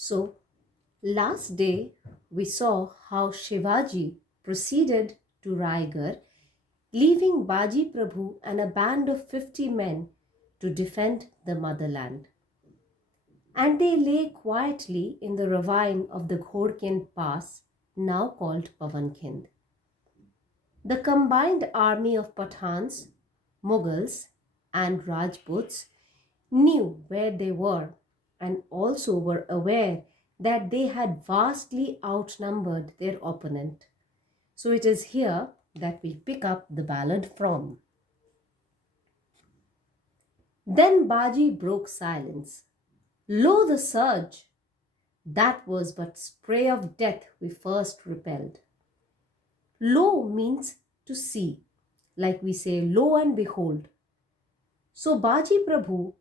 So, last day we saw how Shivaji proceeded to Raigarh, leaving Baji Prabhu and a band of 50 men to defend the motherland. And they lay quietly in the ravine of the Ghodkind Pass, now called Pavankind. The combined army of Pathans, Mughals, and Rajputs knew where they were and also were aware that they had vastly outnumbered their opponent. So it is here that we pick up the ballad from. Then Baji broke silence. Lo, the surge! That was but spray of death we first repelled. Lo means to see, like we say, lo and behold. So Baji Prabhu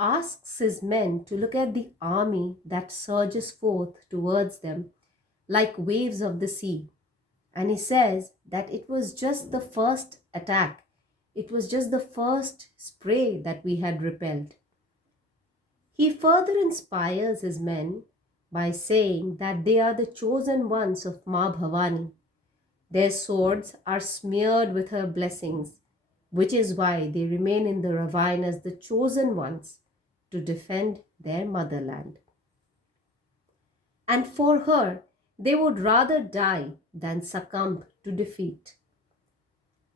asks his men to look at the army that surges forth towards them like waves of the sea. And he says that it was just the first attack, it was just the first spray that we had repelled. He further inspires his men by saying that they are the chosen ones of Ma Bhavani. Their swords are smeared with her blessings, which is why they remain in the ravine as the chosen ones to defend their motherland. And for her, they would rather die than succumb to defeat.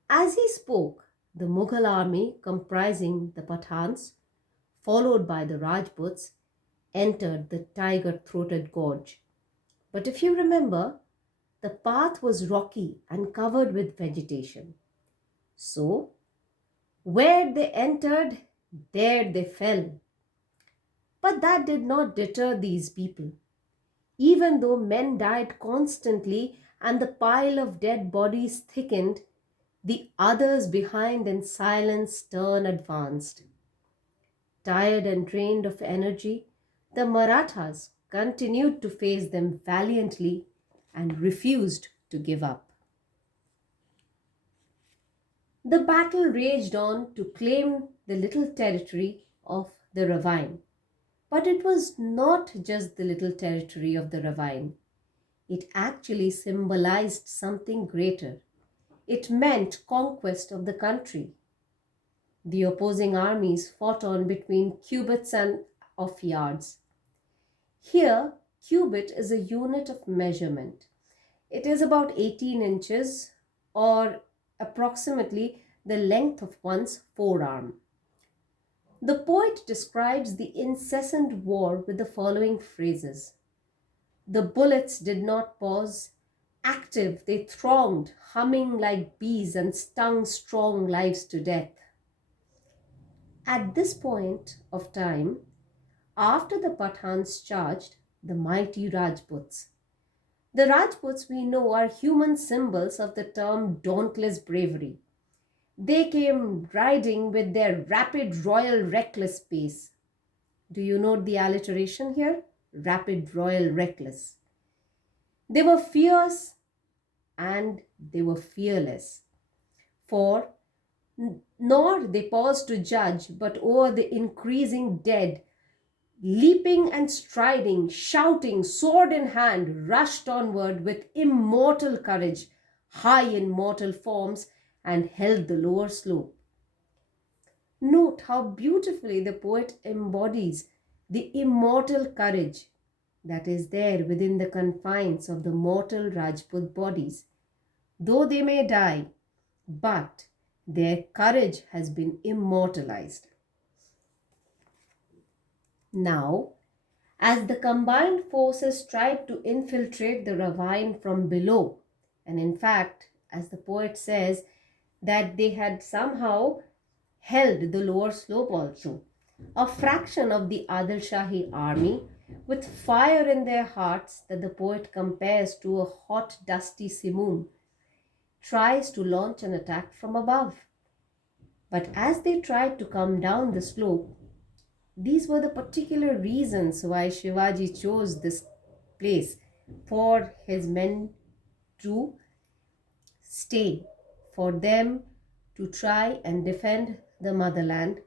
As he spoke, the Mughal army, comprising the Pathans, followed by the Rajputs, entered the tiger throated gorge. But if you remember, the path was rocky and covered with vegetation. So, where they entered, there they fell. But that did not deter these people. Even though men died constantly and the pile of dead bodies thickened, the others behind in silence stern advanced. Tired and drained of energy, the Marathas continued to face them valiantly and refused to give up. The battle raged on to claim the little territory of the ravine. But it was not just the little territory of the ravine. It actually symbolized something greater. It meant conquest of the country. The opposing armies fought on between cubits and of yards. Here, cubit is a unit of measurement. It is about 18 inches or approximately the length of one's forearm. The poet describes the incessant war with the following phrases. The bullets did not pause. Active, they thronged, humming like bees and stung strong lives to death. At this point of time, after the Pathans charged the mighty Rajputs. The Rajputs we know are human symbols of the term dauntless bravery. They came riding with their rapid, royal, reckless pace. Do you note the alliteration here? Rapid, royal, reckless. They were fierce and they were fearless. For nor they paused to judge, but o'er the increasing dead, leaping and striding, shouting, sword in hand, rushed onward with immortal courage, high in mortal forms, and held the lower slope. Note how beautifully the poet embodies the immortal courage that is there within the confines of the mortal Rajput bodies. Though they may die, but their courage has been immortalized. Now, as the combined forces tried to infiltrate the ravine from below, and in fact, as the poet says, that they had somehow held the lower slope also, a fraction of the Adil Shahi army, with fire in their hearts that the poet compares to a hot, dusty simoon, tries to launch an attack from above. But as they tried to come down the slope, these were the particular reasons why Shivaji chose this place for his men to stay, for them to try and defend the motherland.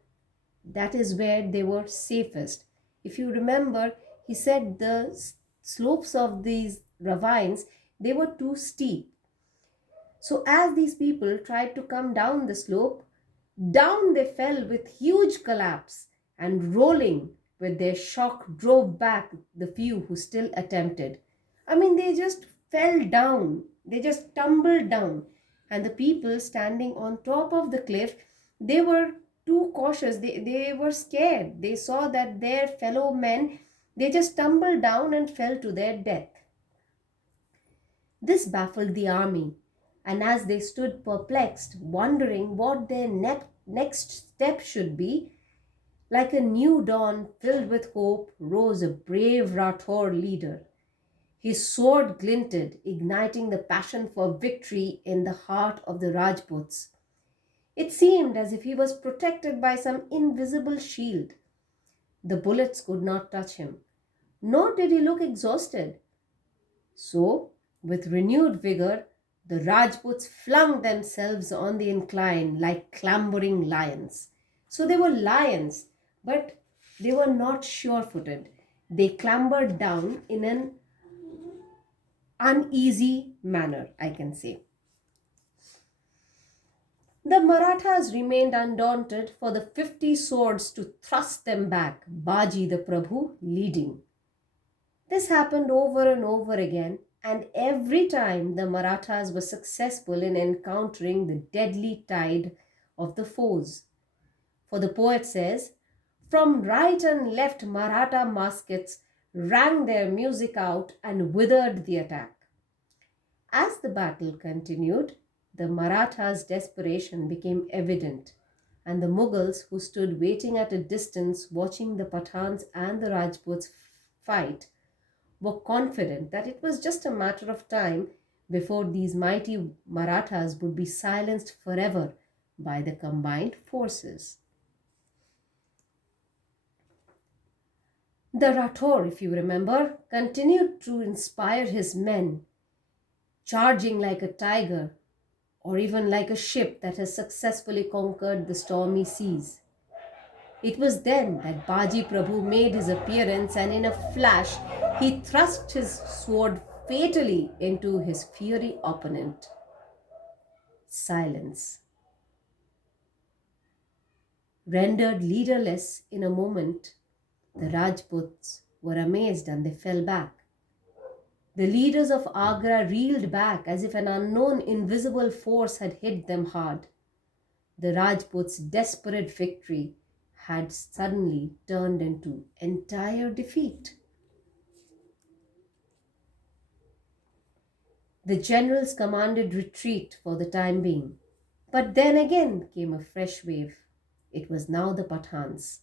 That is where they were safest. If you remember, He said the slopes of these ravines, they were too steep. So as these people tried to come down the slope, down they fell with huge collapse, and rolling with their shock drove back the few who still attempted. I mean, they just fell down, they just tumbled down. And the people standing on top of the cliff, they were too cautious. They were scared. They saw that their fellow men, they just tumbled down and fell to their death. This baffled the army, and as they stood perplexed, wondering what their next step should be, like a new dawn filled with hope, rose a brave Rathor leader. His sword glinted, igniting the passion for victory in the heart of the Rajputs. It seemed as if he was protected by some invisible shield. The bullets could not touch him, nor did he look exhausted. So, with renewed vigor, the Rajputs flung themselves on the incline like clambering lions. So they were lions, but they were not sure footed. They clambered down in an uneasy manner, I can say. The Marathas remained undaunted for the 50 swords to thrust them back, Baji the Prabhu leading. This happened over and over again, and every time the Marathas were successful in encountering the deadly tide of the foes. For the poet says, from right and left Maratha muskets rang their music out and withered the attack. As the battle continued, the Marathas' desperation became evident, and the Mughals, who stood waiting at a distance watching the Pathans and the Rajputs fight, were confident that it was just a matter of time before these mighty Marathas would be silenced forever by the combined forces. The Rathor, if you remember, continued to inspire his men, charging like a tiger or even like a ship that has successfully conquered the stormy seas. It was then that Baji Prabhu made his appearance, and in a flash he thrust his sword fatally into his fiery opponent. Silence. Rendered leaderless in a moment, the Rajputs were amazed and they fell back. The leaders of Agra reeled back as if an unknown invisible force had hit them hard. The Rajputs' desperate victory had suddenly turned into entire defeat. The generals commanded retreat for the time being. But then again came a fresh wave. It was now the Pathans.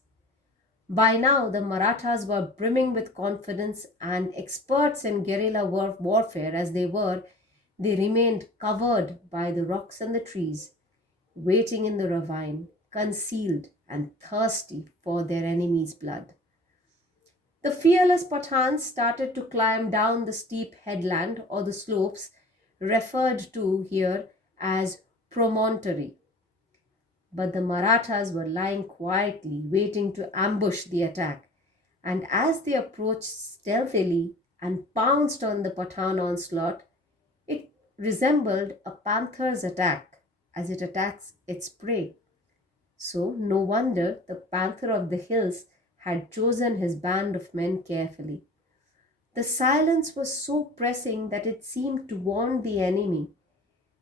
By now, the Marathas were brimming with confidence, and experts in guerrilla warfare as they were, they remained covered by the rocks and the trees, waiting in the ravine, concealed and thirsty for their enemy's blood. The fearless Pathans started to climb down the steep headland or the slopes referred to here as promontory. But the Marathas were lying quietly, waiting to ambush the attack. And as they approached stealthily and pounced on the Pathan onslaught, it resembled a panther's attack as it attacks its prey. So, no wonder the panther of the hills had chosen his band of men carefully. The silence was so pressing that it seemed to warn the enemy,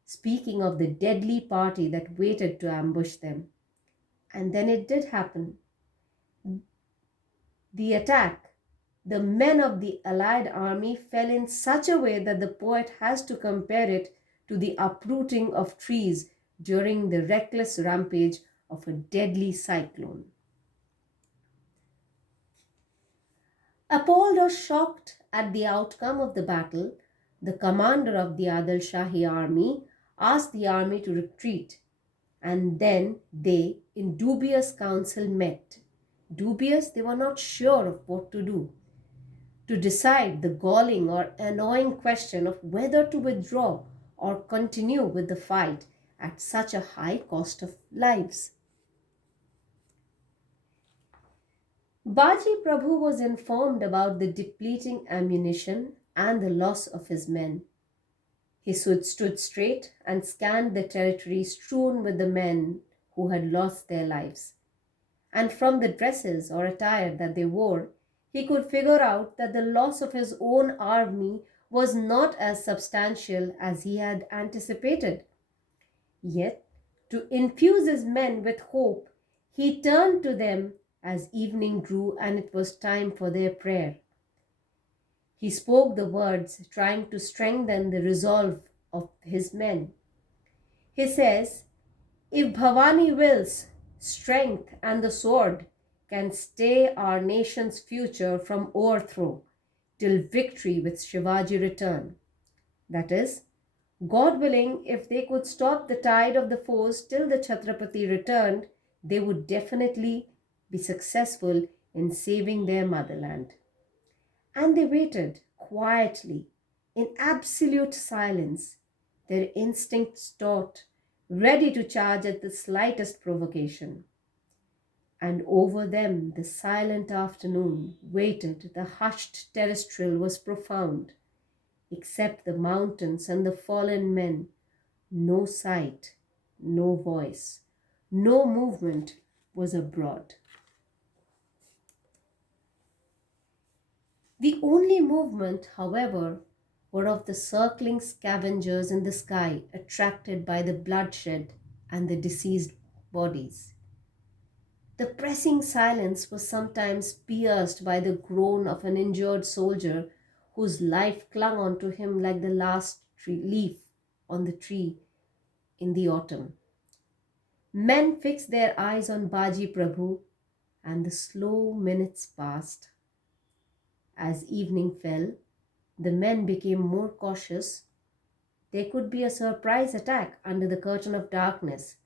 speaking of the deadly party that waited to ambush them. And then it did happen. The attack, the men of the allied army fell in such a way that the poet has to compare it to the uprooting of trees during the reckless rampage of a deadly cyclone. Appalled or shocked at the outcome of the battle, the commander of the Adil Shahi army asked the army to retreat, and then they, in dubious council, met. Dubious, they were not sure of what to do, to decide the galling or annoying question of whether to withdraw or continue with the fight at such a high cost of lives. Baji Prabhu was informed about the depleting ammunition and the loss of his men. He stood straight and scanned the territory strewn with the men who had lost their lives. And from the dresses or attire that they wore, he could figure out that the loss of his own army was not as substantial as he had anticipated. Yet, to infuse his men with hope, he turned to them as evening drew and it was time for their prayer. He spoke the words, trying to strengthen the resolve of his men. He says, "If Bhavani wills, strength and the sword can stay our nation's future from overthrow till victory with Shivaji return. That is, God willing, if they could stop the tide of the foes till the Chhatrapati returned, they would definitely be successful in saving their motherland." And they waited quietly, in absolute silence, their instincts taut, ready to charge at the slightest provocation. And over them the silent afternoon waited, the hushed terrestrial was profound. Except the mountains and the fallen men, no sight, no voice, no movement was abroad. The only movement, however, were of the circling scavengers in the sky, attracted by the bloodshed and the deceased bodies. The pressing silence was sometimes pierced by the groan of an injured soldier whose life clung onto him like the last leaf on the tree in the autumn. Men fixed their eyes on Baji Prabhu, and the slow minutes passed. As evening fell, the men became more cautious. There could be a surprise attack under the curtain of darkness,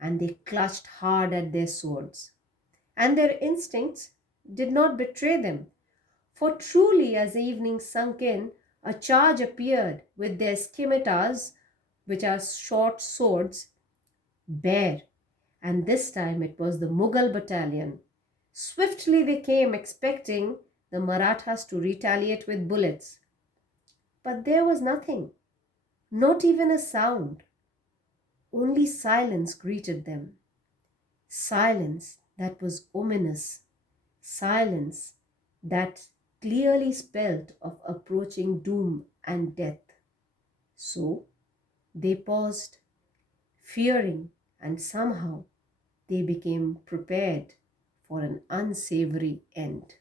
and they clutched hard at their swords. And their instincts did not betray them, for truly, as evening sunk in, a charge appeared with their scimitars, which are short swords, bare, and this time it was the Mughal battalion. Swiftly they came, expecting the Marathas to retaliate with bullets. But there was nothing, not even a sound. Only silence greeted them. Silence that was ominous. Silence that clearly spelled of approaching doom and death. So they paused, fearing, and somehow they became prepared for an unsavory end.